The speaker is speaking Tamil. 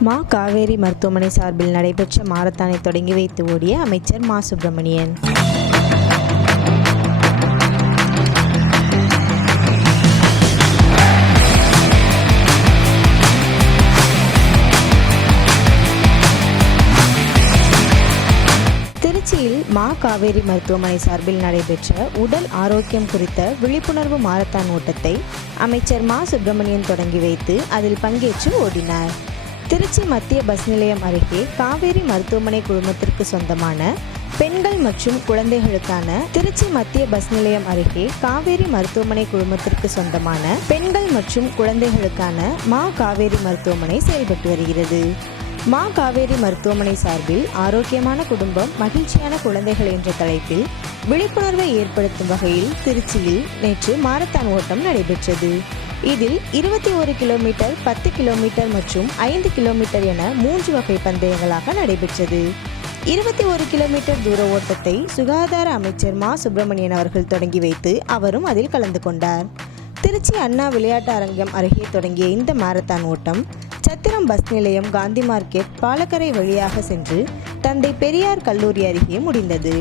மா. காவேரி மருத்துவமனை சார்பில் நடைபெற்ற மாரத்தானை தொடங்கி வைத்து ஓடிய அமைச்சர் மா. சுப்பிரமணியன். திருச்சியில் மா. காவேரி மருத்துவமனை சார்பில் நடைபெற்ற உடல் ஆரோக்கியம் குறித்த விழிப்புணர்வு மாரத்தான் ஓட்டத்தை அமைச்சர் மா. சுப்பிரமணியன் தொடங்கி வைத்து அதில் பங்கேற்று ஓடினார். திருச்சி மத்திய பஸ் நிலையம் அருகே காவேரி மருத்துவமனை குழுமத்திற்கு சொந்தமான பெண்கள் மற்றும் குழந்தைகளுக்கான திருச்சி மத்திய பஸ் நிலையம் அருகே காவேரி மருத்துவமனை குழுமத்திற்கு சொந்தமான பெண்கள் மற்றும் குழந்தைகளுக்கான மா. காவேரி மருத்துவமனை செயல்பட்டு வருகிறது. மா. காவேரி மருத்துவமனை சார்பில் ஆரோக்கியமான குடும்பம் மகிழ்ச்சியான குழந்தைகள் என்ற தலைப்பில் விழிப்புணர்வை ஏற்படுத்தும் வகையில் திருச்சியில் நேற்று மாரத்தான் ஓட்டம் நடைபெற்றது. இதில் 21 கிலோமீட்டர், 10 கிலோமீட்டர் மற்றும் 5 கிலோமீட்டர் என 3 வகை பந்தயங்களாக நடைபெற்றது. 21 கிலோமீட்டர் தூர ஓட்டத்தை சுகாதார அமைச்சர் மா. சுப்பிரமணியன் அவர்கள் தொடங்கி வைத்து அவரும் அதில் கலந்து கொண்டார். திருச்சி அண்ணா விளையாட்டு அரங்கம் அருகே தொடங்கிய இந்த மாரத்தான் ஓட்டம் சத்திரம் பஸ் நிலையம், காந்தி மார்க்கெட், பாலக்கரை வழியாக சென்று தந்தை பெரியார் கல்லூரி அருகே முடிந்தது.